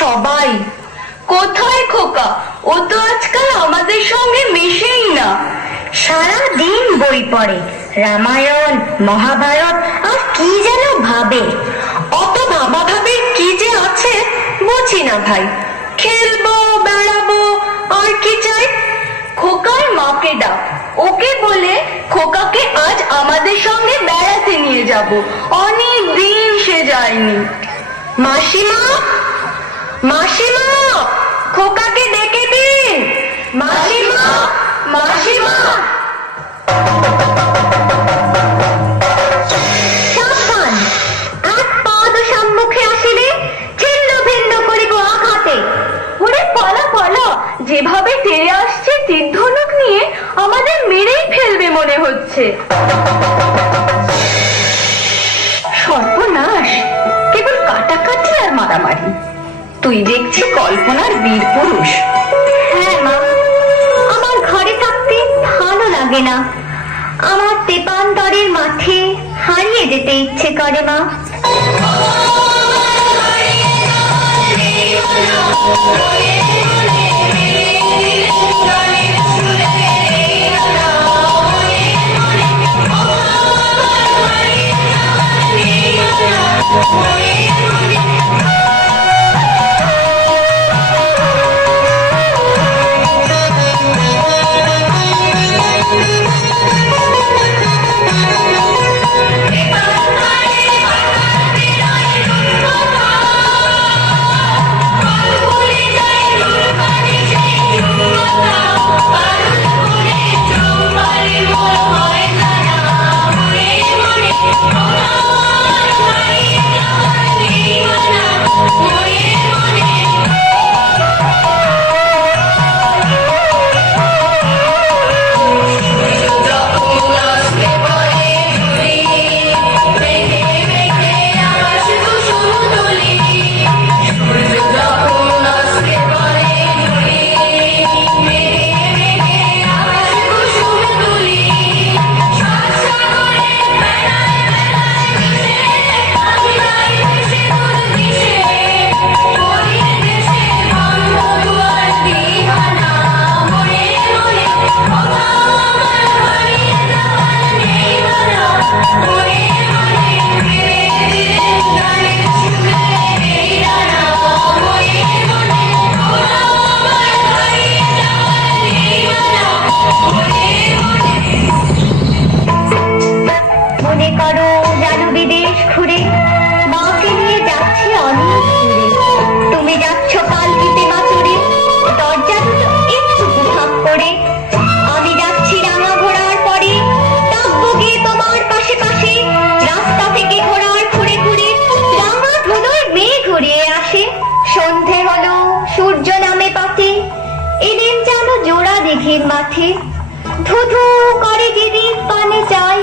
সবাই। কোথায় খোকা? ও তো আজকাল আমাদের সঙ্গে মেশেই না। সারা দিন বই পড়ে, রামায়ণ মহাভারত আর কি যেন ভাবে। অত ভাবা ভাবে কি যে আছে বুঝি না ভাই। খেলবো, বেড়াবো, আর কি চাই? খোকার মাকে ডাক, ওকে বলে খোকাকে আজ আমাদের সঙ্গে বেড়াতে নিয়ে যাব। অনেক দিন সে যায়নি। মাসিমা, মাসিমা, খোকাকে ডেকে দিন। মাসিমা, মাসিমা। সাবধান, এক পাদ সম্মুখে আসিলে ছিন্ন ভিন্ন করিব আঘাতে। ওরে পালা পালা, যেভাবে তেড়ে আসছে তীরধনুক নিয়ে আমাদের মেরেই ফেলবে মনে হচ্ছে। সর্বনাশ, কেবল কাটাকাটি আর মারামারি। তুই দেখছি কল্পনার বীর পুরুষ। হ্যাঁ মা, আমার ঘরে থাকতে ভালো লাগে না। আমার তেপান্তরের মাঠে হারিয়ে যেতে ইচ্ছে করে মা। মনে করো জানো বিদেশ ঘুরে, মাকে নিয়ে যাচ্ছি অনেক দূরে। তুমি যাচ্ছ পালকিতে মা চড়ে, দরজা দুটো একটু ফাঁক করে। আমি যাচ্ছি রাঙা ঘোড়ার পরে, ডাকবো গিয়ে তোমার পাশে পাশে। রাস্তা থেকে ঘোড়ার ঘুরে ঘুরে রাঙা ধুলোয় মেয়ে ঘুরিয়ে আসে। সন্ধে হলো, সূর্য নামে পাতে, এলেন যেন জোড়া দিঘির মাঠে। ধু ধু করে গিরির পানে যাই,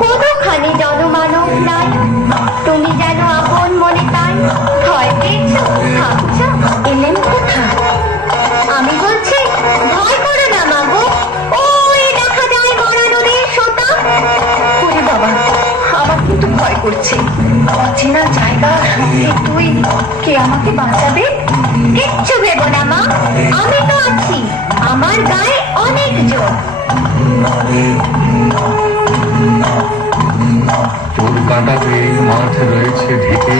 কোনোখানে জনমানব নাই। তুমি যেন আপন মনে তাই, ভয় পেয়েছ ভাবছ এলেন কোথায়। আমি বলছি ভয় করো না মাগো, ওই দেখা যায় মরা নদীর সোতা। ওরে বাবা, আমার কিন্তু ভয় করছে। অচেনা জায়গা, তুই কে আমাকে বাঁচাবে? কিচ্ছু ভেবো না মা, আমি তো আছি, আমার গায়ে অনেক জোর। চোর কাটাতে মাঠ রয়েছে ঢেকে,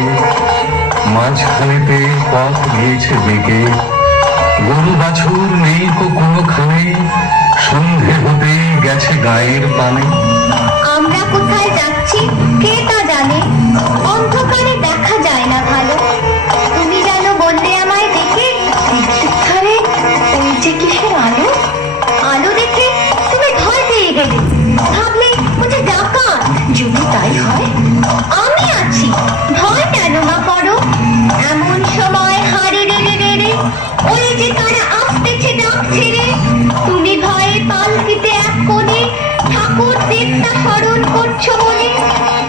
মাঝখানেতে পথ গিয়েছে বেঁকে। গরু বাছুর নেই তো কোনোখানে, সন্ধে হতে গেছে গায়ের পানে। আমরা কোথায় যাচ্ছি কে তা জানে, অন্ধকারে দেখা যায় না ভালো। তুমি যেন বললে আমায় দেখে, আরে ওই যে কিসের আলো। আলো দেখে তুমি ভয় পেয়ে গেলে, ভাবলে বুঝে ডাকাত। যদি তাই হয়, আমি আছি, ভয় কেন মা করো। এমন সময় হারে রেড়ে রেড়ে ওই যে তারা আসতেছে ডাক ছেড়ে। তুমি ভয়ে পালকিতে এক কোণে ঠাকুর দেবতা স্মরণ করছো বলে।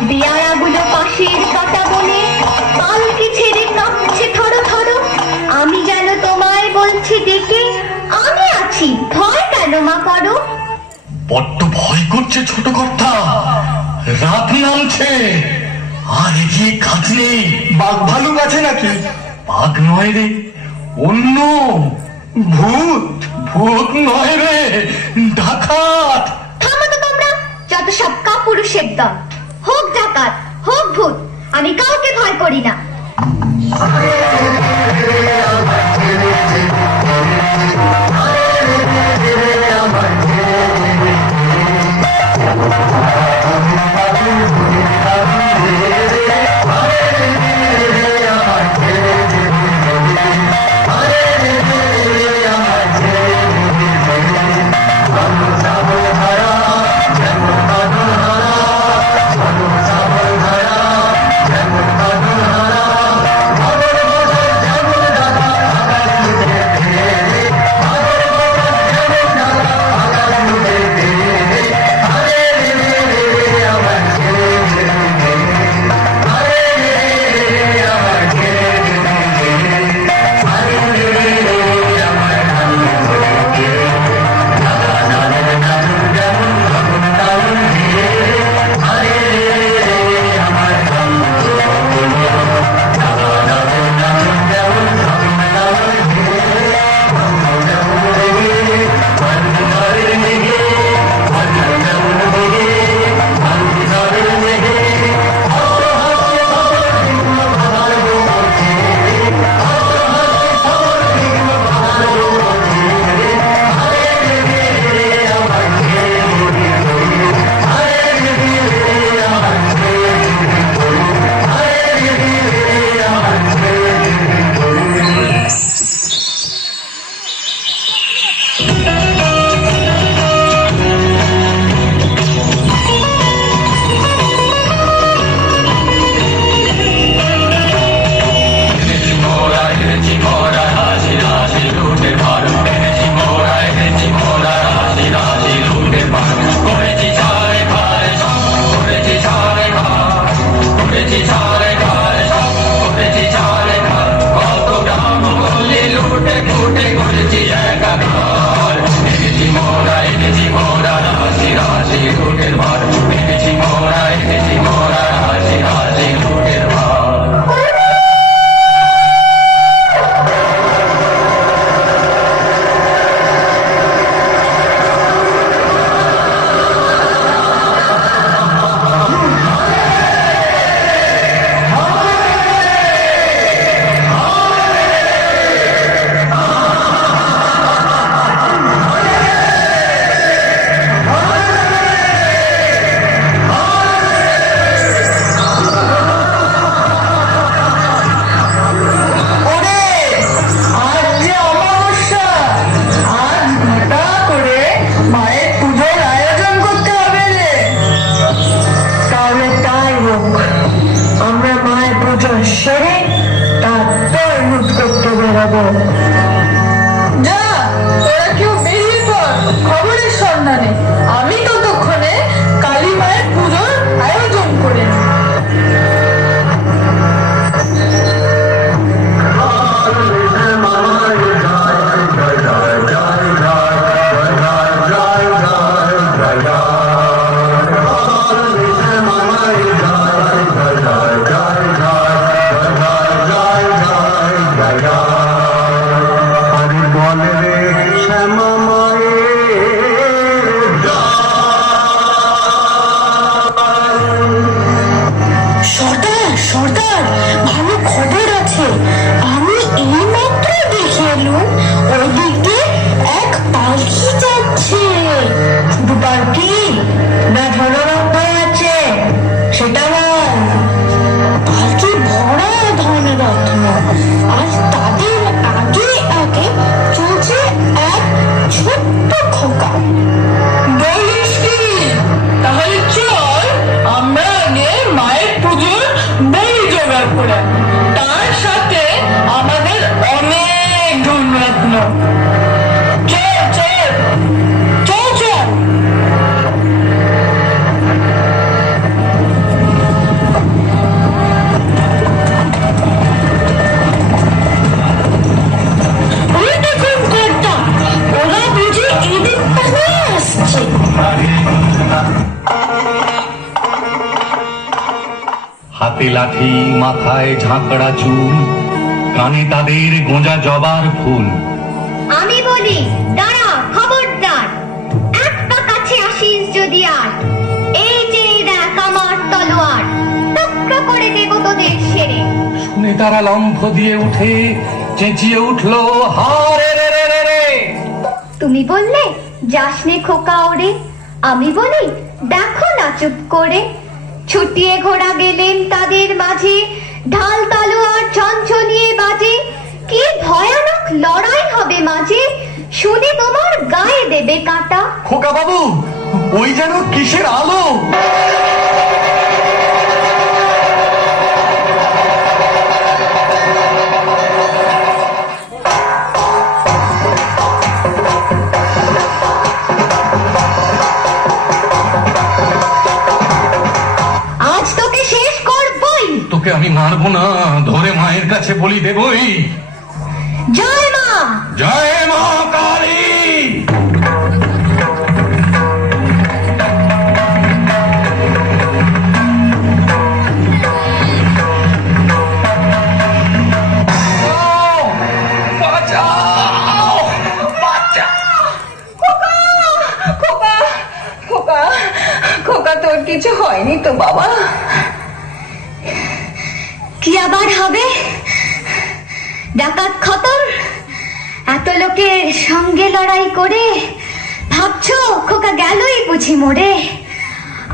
দিয়ারাগুলো পাশের কাটা বলে পালকি ছেড়ে কাঁপছে থরো থরো। আমি যেন তোমায় বলছি ডেকে, আমি আছি, ভয় কেন মা করো। বড্ড ভয় করছে ছোট কর্তা, রাত নামছে। আর এগিয়ে খাটলে বাঘ ভালুক আছে নাকি? বাঘ নয় রে, অন্য ভূত। ভূত নয় রে, ডাকাত। থামো তো তোমরা, যত সব কাপুরুষের দল। হোক ডাকাত, হোক ভূত, আমি কাউকে ভয় করি না। যা, তোরা কেউ বেরিয়ে পড় খবরের সন্ধানে। আমি ততক্ষণে কালী মায়ের পুজোর আয়োজন করে নিই। তার সাথে আমাদের অনেক ধনরত্ন। চল চল চল চল। ওই দেখুন কর্তা, ওরা বুঝি এদিক থেকে আসছে। হাতে লাঠি, মাথায় ঝাঁকড়া চুল, কানে তাদের গোঁজা জবার ফুল। আমি বলি দাঁড়া, খবরদার, এক পা কাছে আসিস যদি আর, এই যে দেখ আমার তলোয়ার, টুকরো করে দেব তোদের সেরে। শুনে তারা লম্ফ দিয়ে উঠে চেঁচিয়ে উঠলো, হারে রে রে রে রে। তুমি বললে যাসনে খোকা ওরে, আমি বলি দেখো না চুপ করে। ছুটিয়ে ঘোড়া গেলেন তাদের মাঝে, ঢাল তলোয়ার ঝনঝনিয়ে বাজে। কি ভয়ানক লড়াই হবে মাঝে, শুনে তোমার গায়ে দেবে কাঁটা। খোকা বাবু, ওই যেন কিসের আলো। আজ তোকে শেষ করবই। তোকে আমি মারবো না, ধরে মায়ের কাছে বলি দেবই। জয় মা। জয় মা কালী। খোকা খোকা খোকা, তোর কিছু হয়নি তো বাবা? কি আবার হবে? ডাকাত খতম। এত লোকের সঙ্গে লড়াই করে ভাবছো খোকা গেলই বুঝি মরে?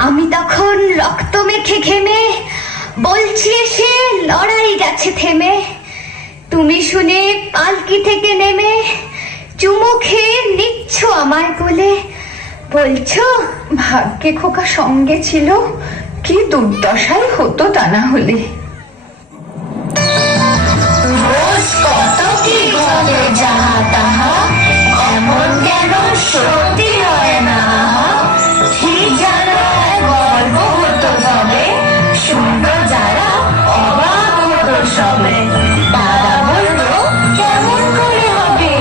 আমি তখন রক্ত মেখে ঘেমে বলছি এসে লড়াই গেছে থেমে। তুমি শুনে পালকি থেকে নেমে চুমু খেয়ে নিচ্ছ আমায় কোলে, বলছো ভাগ্যে খোকা সঙ্গে ছিল, কি দুর্দশাই হতো তা না হলে। কত কি ঘটে যাহা তাহা, এমন যেন সত্যি হয় না। ঠিক যেন গল্প হতো তবে, শুনতো যারা অবাক হতো সবে। তারা বলতো কেমন করে হবে,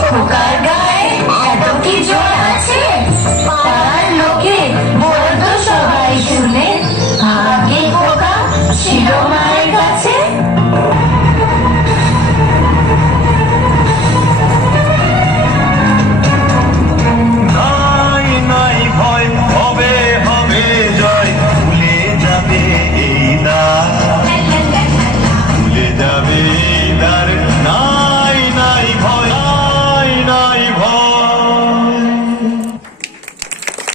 খোকার গায়ে এত কি জোর আছে? পাড়ার লোকে বলতো সবাই শুনে, ভাগ্যে খোকা ছিল মা